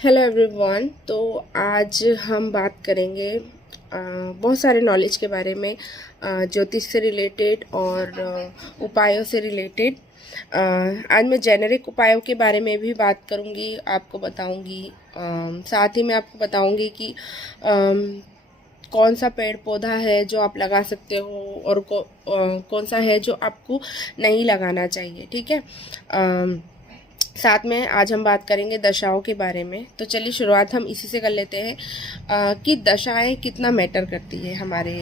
Hello everyone. तो आज हम बात करेंगे बहुत सारे नॉलेज के बारे में, ज्योतिष से रिलेटेड और उपायों से रिलेटेड। आज मैं जेनेरिक उपायों के बारे में भी बात करूंगी, आपको बताऊंगी। साथ ही मैं आपको बताऊंगी कि कौन सा पेड़ पौधा है जो आप लगा सकते हो और कौन सा है जो आपको नहीं लगाना चाहिए। ठीक है। साथ में आज हम बात करेंगे दशाओं के बारे में। तो चलिए शुरुआत हम इसी से कर लेते हैं कि दशाएं कितना मैटर करती है हमारे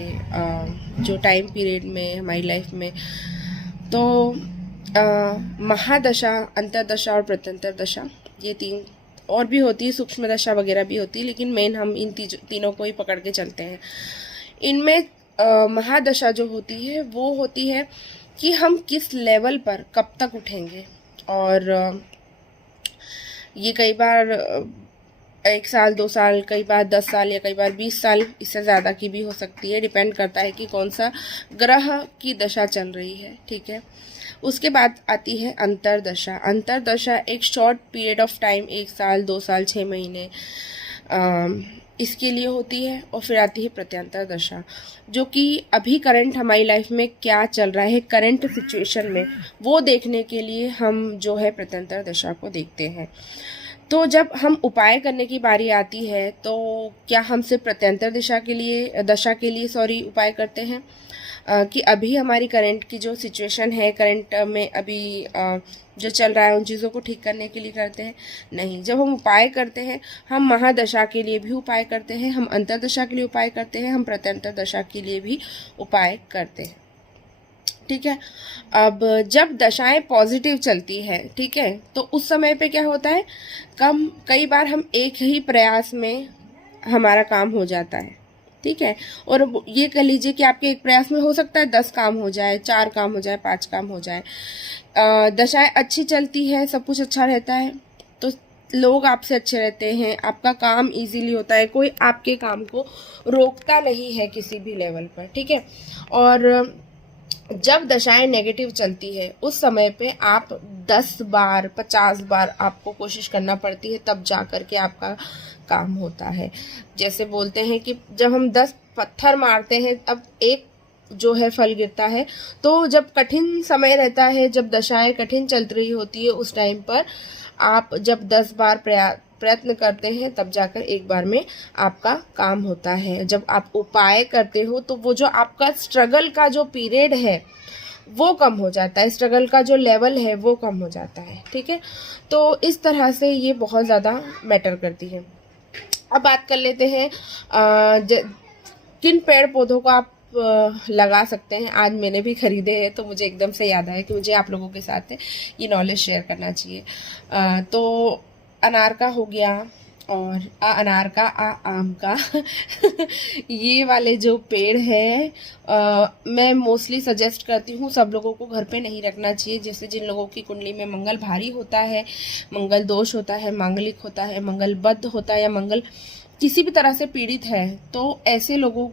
जो टाइम पीरियड में, हमारी लाइफ में। तो महादशा, अंतरदशा और प्रत्यंतर दशा, ये तीन और भी होती है, सूक्ष्म दशा वगैरह भी होती है, लेकिन मेन हम इन तीनों को ही पकड़ के चलते हैं। इनमें महादशा जो होती है वो होती है कि हम किस लेवल पर कब तक उठेंगे। और ये कई बार 1 साल 2 साल, कई बार 10 साल या कई बार 20 साल, इससे ज़्यादा की भी हो सकती है। डिपेंड करता है कि कौन सा ग्रह की दशा चल रही है। ठीक है। उसके बाद आती है अंतरदशा। अंतरदशा एक शॉर्ट पीरियड ऑफ टाइम, 1 साल 2 साल 6 महीने इसके लिए होती है। और फिर आती है प्रत्यंतर दशा, जो कि अभी करंट हमारी लाइफ में क्या चल रहा है, करंट सिचुएशन में, वो देखने के लिए हम जो है प्रत्यंतर दशा को देखते हैं। तो जब हम उपाय करने की बारी आती है तो क्या हम सिर्फ प्रत्यंतर दशा के लिए उपाय करते हैं कि अभी हमारी करंट की जो सिचुएशन है, करंट में अभी जो चल रहा है उन चीज़ों को ठीक करने के लिए करते हैं? नहीं। जब हम उपाय करते हैं, हम महादशा के लिए भी उपाय करते हैं, हम अंतरदशा के लिए उपाय करते हैं, हम प्रत्यंतर दशा के लिए भी उपाय करते हैं। ठीक है। अब जब दशाएं पॉजिटिव चलती है, ठीक है, तो उस समय पे क्या होता है, कई बार हम एक ही प्रयास में हमारा काम हो जाता है। ठीक है। और ये कह लीजिए कि आपके एक प्रयास में हो सकता है 10 काम हो जाए, 4 काम हो जाए, 5 काम हो जाए। दशाएं अच्छी चलती है, सब कुछ अच्छा रहता है, तो लोग आपसे अच्छे रहते हैं, आपका काम इजीली होता है, कोई आपके काम को रोकता नहीं है किसी भी लेवल पर। ठीक है। और जब दशाएं नेगेटिव चलती है उस समय पे आप 10 बार 50 बार आपको कोशिश करना पड़ती है, तब जा कर के आपका काम होता है। जैसे बोलते हैं कि जब हम 10 पत्थर मारते हैं तब एक जो है फल गिरता है। तो जब कठिन समय रहता है, जब दशाएं कठिन चल रही होती है, उस टाइम पर आप जब 10 बार प्रयत्न करते हैं तब जाकर एक बार में आपका काम होता है। जब आप उपाय करते हो तो वो जो आपका स्ट्रगल का जो पीरियड है वो कम हो जाता है, स्ट्रगल का जो लेवल है वो कम हो जाता है। ठीक है। तो इस तरह से ये बहुत ज़्यादा मैटर करती है। अब बात कर लेते हैं किन पेड़ पौधों को आप लगा सकते हैं। आज मैंने भी खरीदे हैं तो मुझे एकदम से याद आया कि मुझे आप लोगों के साथ ये नॉलेज शेयर करना चाहिए। तो अनार का हो गया, और अनार का आम का ये वाले जो पेड़ है, मैं मोस्टली सजेस्ट करती हूँ सब लोगों को घर पे नहीं रखना चाहिए। जैसे जिन लोगों की कुंडली में मंगल भारी होता है, मंगल दोष होता है, मांगलिक होता है, मंगल बद्ध होता है, या मंगल किसी भी तरह से पीड़ित है, तो ऐसे लोगों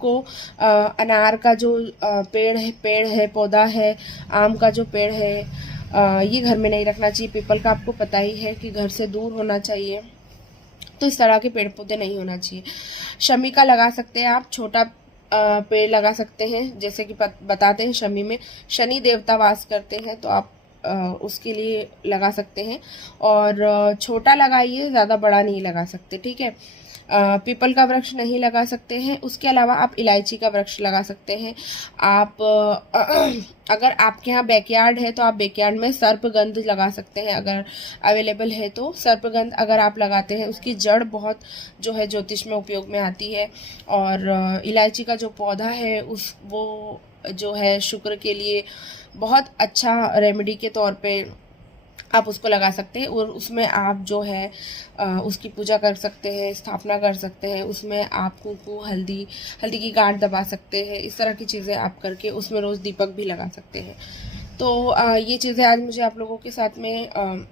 को अनार का जो पेड़ है, पौधा है, आम का जो पेड़ है, ये घर में नहीं रखना चाहिए। पीपल का आपको पता ही है कि घर से दूर होना चाहिए। तो इस तरह के पेड़ पौधे नहीं होना चाहिए। शमी का लगा सकते हैं आप, छोटा पेड़ लगा सकते हैं। जैसे कि बताते हैं शमी में शनि देवता वास करते हैं, तो आप उसके लिए लगा सकते हैं। और छोटा लगाइए, ज़्यादा बड़ा नहीं लगा सकते। ठीक है। पीपल का वृक्ष नहीं लगा सकते हैं। उसके अलावा आप इलायची का वृक्ष लगा सकते हैं। आप अगर आपके यहाँ बैकयार्ड है तो आप बैकयार्ड में सर्पगंध लगा सकते हैं, अगर अवेलेबल है तो। सर्पगंध अगर आप लगाते हैं, उसकी जड़ बहुत जो है ज्योतिष में उपयोग में आती है। और इलायची का जो पौधा है वो जो है शुक्र के लिए बहुत अच्छा रेमेडी के तौर पे आप उसको लगा सकते हैं। और उसमें आप जो है उसकी पूजा कर सकते हैं, स्थापना कर सकते हैं। उसमें आप कुंकू, हल्दी की गांठ दबा सकते हैं। इस तरह की चीज़ें आप करके उसमें रोज़ दीपक भी लगा सकते हैं। तो ये चीज़ें आज मुझे आप लोगों के साथ में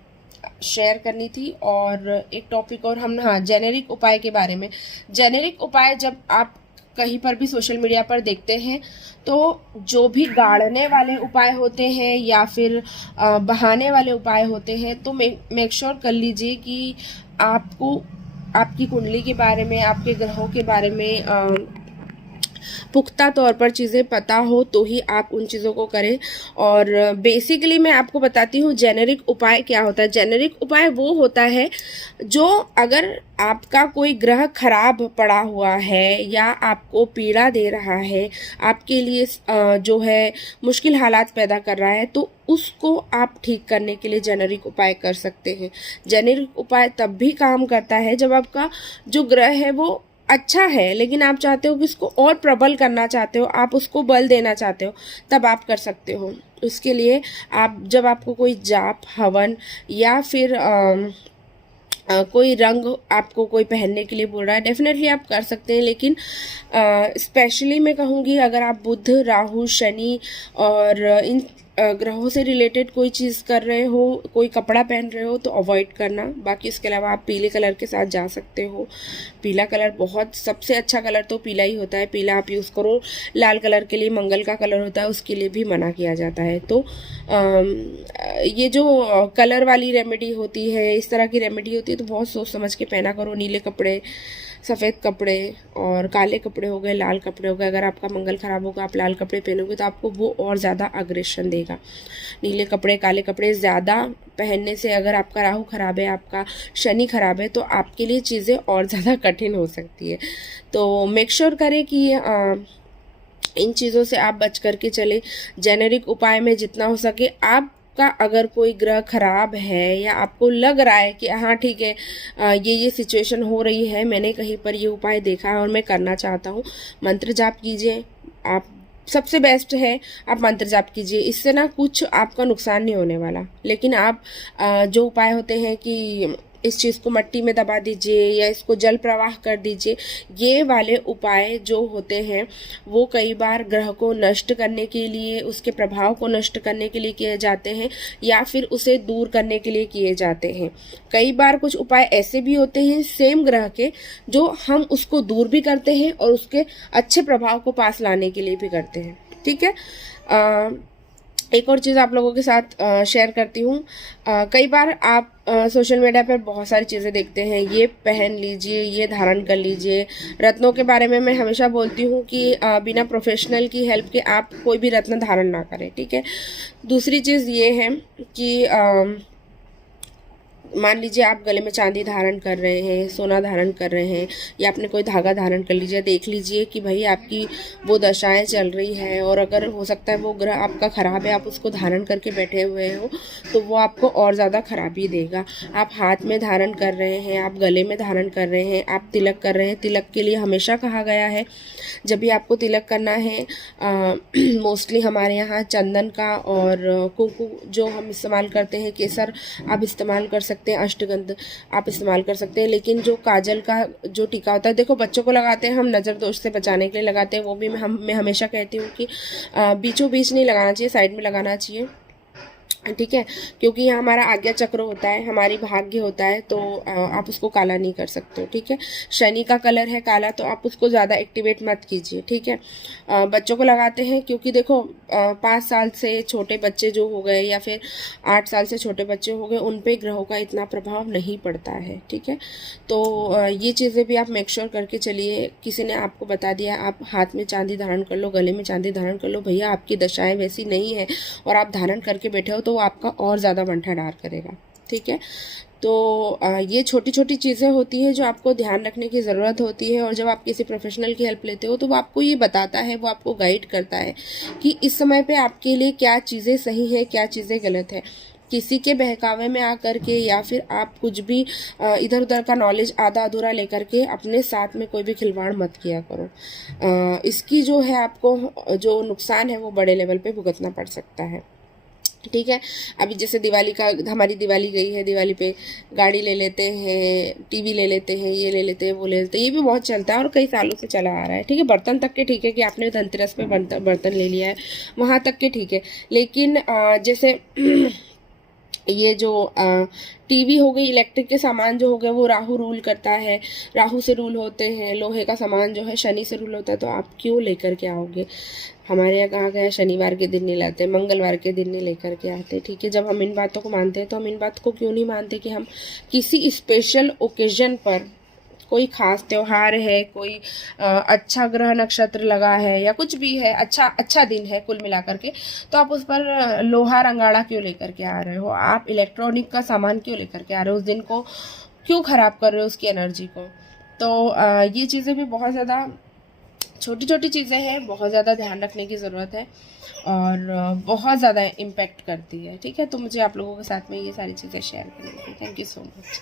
शेयर करनी थी। और एक टॉपिक और हम, हाँ, जेनेरिक उपाय के बारे में। जेनेरिक उपाय जब आप कहीं पर भी सोशल मीडिया पर देखते हैं तो जो भी गाड़ने वाले उपाय होते हैं या फिर बहाने वाले उपाय होते हैं, तो मेक श्योर कर लीजिए कि आपको आपकी कुंडली के बारे में, आपके ग्रहों के बारे में पुख्ता तौर पर चीज़ें पता हो तो ही आप उन चीज़ों को करें। और बेसिकली मैं आपको बताती हूँ जेनेरिक उपाय क्या होता है। जेनेरिक उपाय वो होता है जो अगर आपका कोई ग्रह खराब पड़ा हुआ है या आपको पीड़ा दे रहा है, आपके लिए जो है मुश्किल हालात पैदा कर रहा है, तो उसको आप ठीक करने के लिए जेनेरिक उपाय कर सकते हैं। जेनेरिक उपाय तब भी काम करता है जब आपका जो ग्रह है वो अच्छा है, लेकिन आप चाहते हो कि इसको और प्रबल करना चाहते हो, आप उसको बल देना चाहते हो, तब आप कर सकते हो। उसके लिए आप जब आपको कोई जाप, हवन या फिर कोई रंग आपको कोई पहनने के लिए बोल रहा है, डेफिनेटली आप कर सकते हैं। लेकिन स्पेशली मैं कहूँगी अगर आप बुध, राहु, शनि और इन ग्रहों से रिलेटेड कोई चीज़ कर रहे हो, कोई कपड़ा पहन रहे हो, तो अवॉइड करना। बाकी इसके अलावा आप पीले कलर के साथ जा सकते हो। पीला कलर बहुत सबसे अच्छा कलर तो पीला ही होता है, पीला आप यूज़ करो। लाल कलर के लिए मंगल का कलर होता है, उसके लिए भी मना किया जाता है। तो ये जो कलर वाली रेमेडी होती है, इस तरह की रेमेडी होती है, तो बहुत सोच समझ के पहना करो। नीले कपड़े, सफ़ेद कपड़े और काले कपड़े हो गए, लाल कपड़े हो गए। अगर आपका मंगल खराब होगा, आप लाल कपड़े पहनोगे तो आपको वो और ज़्यादा अग्रेशन देगा। नीले कपड़े, काले कपड़े ज़्यादा पहनने से, अगर आपका राहु खराब है, आपका शनि खराब है, तो आपके लिए चीज़ें और ज़्यादा कठिन हो सकती है। तो मेक श्योर करें कि इन चीज़ों से आप बच करके चले। जेनेरिक उपाय में जितना हो सके आप का अगर कोई ग्रह खराब है या आपको लग रहा है कि हाँ ठीक है, ये सिचुएशन हो रही है, मैंने कहीं पर ये उपाय देखा है और मैं करना चाहता हूँ, मंत्र जाप कीजिए। आप सबसे बेस्ट है आप मंत्र जाप कीजिए, इससे ना कुछ आपका नुकसान नहीं होने वाला। लेकिन आप जो उपाय होते हैं कि इस चीज़ को मिट्टी में दबा दीजिए या इसको जल प्रवाह कर दीजिए, ये वाले उपाय जो होते हैं वो कई बार ग्रह को नष्ट करने के लिए, उसके प्रभाव को नष्ट करने के लिए किए जाते हैं या फिर उसे दूर करने के लिए किए जाते हैं। कई बार कुछ उपाय ऐसे भी होते हैं सेम ग्रह के, जो हम उसको दूर भी करते हैं और उसके अच्छे प्रभाव को पास लाने के लिए भी करते हैं। ठीक है, एक और चीज़ आप लोगों के साथ शेयर करती हूँ। कई बार आप सोशल मीडिया पर बहुत सारी चीज़ें देखते हैं, ये पहन लीजिए, ये धारण कर लीजिए। रत्नों के बारे में मैं हमेशा बोलती हूँ कि बिना प्रोफेशनल की हेल्प के आप कोई भी रत्न धारण ना करें। ठीक है, दूसरी चीज़ ये है कि मान लीजिए आप गले में चांदी धारण कर रहे हैं, सोना धारण कर रहे हैं या आपने कोई धागा धारण कर लीजिए, देख लीजिए कि भाई आपकी वो दशाएं चल रही है और अगर हो सकता है वो ग्रह आपका ख़राब है, आप उसको धारण करके बैठे हुए हो, तो वो आपको और ज़्यादा खराबी देगा। आप हाथ में धारण कर रहे हैं, आप गले में धारण कर रहे हैं, आप तिलक कर रहे हैं। तिलक के लिए हमेशा कहा गया है जब भी आपको तिलक करना है, मोस्टली हमारे यहाँ चंदन का और कुंकू जो हम इस्तेमाल करते हैं, केसर आप इस्तेमाल कर सकते हैं, अष्टगंध आप इस्तेमाल कर सकते हैं। लेकिन जो काजल का जो टीका होता है, देखो बच्चों को लगाते हैं हम नज़र दोष से बचाने के लिए लगाते हैं, वो भी मैं हमेशा कहती हूँ कि बीचों बीच नहीं लगाना चाहिए, साइड में लगाना चाहिए। ठीक है, क्योंकि यहाँ हमारा आज्ञा चक्र होता है, हमारी भाग्य होता है, तो आप उसको काला नहीं कर सकते हो। ठीक है, शनि का कलर है काला, तो आप उसको ज़्यादा एक्टिवेट मत कीजिए। ठीक है, बच्चों को लगाते हैं क्योंकि देखो 5 साल से छोटे बच्चे जो हो गए या फिर 8 साल से छोटे बच्चे हो गए, उन पे ग्रहों का इतना प्रभाव नहीं पड़ता है। ठीक है, तो ये चीज़ें भी आप मेक श्योर करके चलिए। किसी ने आपको बता दिया आप हाथ में चांदी धारण कर लो, गले में चांदी धारण कर लो, भैया आपकी दशाएं वैसी नहीं है और आप धारण करके बैठे हो, तो वो आपका और ज़्यादा बंटाढार करेगा। ठीक है, तो ये छोटी छोटी चीज़ें होती हैं जो आपको ध्यान रखने की ज़रूरत होती है। और जब आप किसी प्रोफेशनल की हेल्प लेते हो तो वो आपको ये बताता है, वो आपको गाइड करता है कि इस समय पे आपके लिए क्या चीज़ें सही है, क्या चीज़ें गलत है। किसी के बहकावे में आकर के या फिर आप कुछ भी इधर उधर का नॉलेज आधा अधूरा लेकर के अपने साथ में कोई भी खिलवाड़ मत किया करो। इसकी जो है आपको जो नुकसान है वो बड़े लेवल पे भुगतना पड़ सकता है। ठीक है, अभी जैसे दिवाली का, हमारी दिवाली गई है, दिवाली पे गाड़ी ले लेते हैं, टीवी ले लेते हैं, ये ले लेते हैं, वो ले लेते हैं, ये भी बहुत चलता है और कई सालों से चला आ रहा है। ठीक है, बर्तन तक के ठीक है कि आपने धनतेरस पे बर्तन ले लिया है, वहाँ तक के ठीक है। लेकिन जैसे ये जो टीवी हो गई, इलेक्ट्रिक के सामान जो हो गए वो राहु रूल करता है, राहु से रूल होते हैं। लोहे का सामान जो है शनि से रूल होता है, तो आप क्यों लेकर के आओगे? हमारे यहाँ कहा गया शनिवार के दिन नहीं लाते, मंगलवार के दिन नहीं लेकर के आते, ठीक है। जब हम इन बातों को मानते हैं तो हम इन बात को क्यों नहीं मानते कि हम किसी स्पेशल ओकेजन पर, कोई खास त्योहार है, कोई अच्छा ग्रह नक्षत्र लगा है या कुछ भी है, अच्छा दिन है कुल मिलाकर के, तो आप उस पर लोहा रंगाड़ा क्यों लेकर के आ रहे हो? आप इलेक्ट्रॉनिक का सामान क्यों लेकर के आ रहे हो? उस दिन को क्यों ख़राब कर रहे हो, उसकी एनर्जी को? तो ये चीज़ें भी बहुत ज़्यादा छोटी छोटी चीज़ें हैं, बहुत ज़्यादा ध्यान रखने की ज़रूरत है और बहुत ज़्यादा इम्पेक्ट करती है, ठीक है। तो मुझे आप लोगों के साथ में ये सारी चीज़ें शेयर करनी थी। Thank you so much.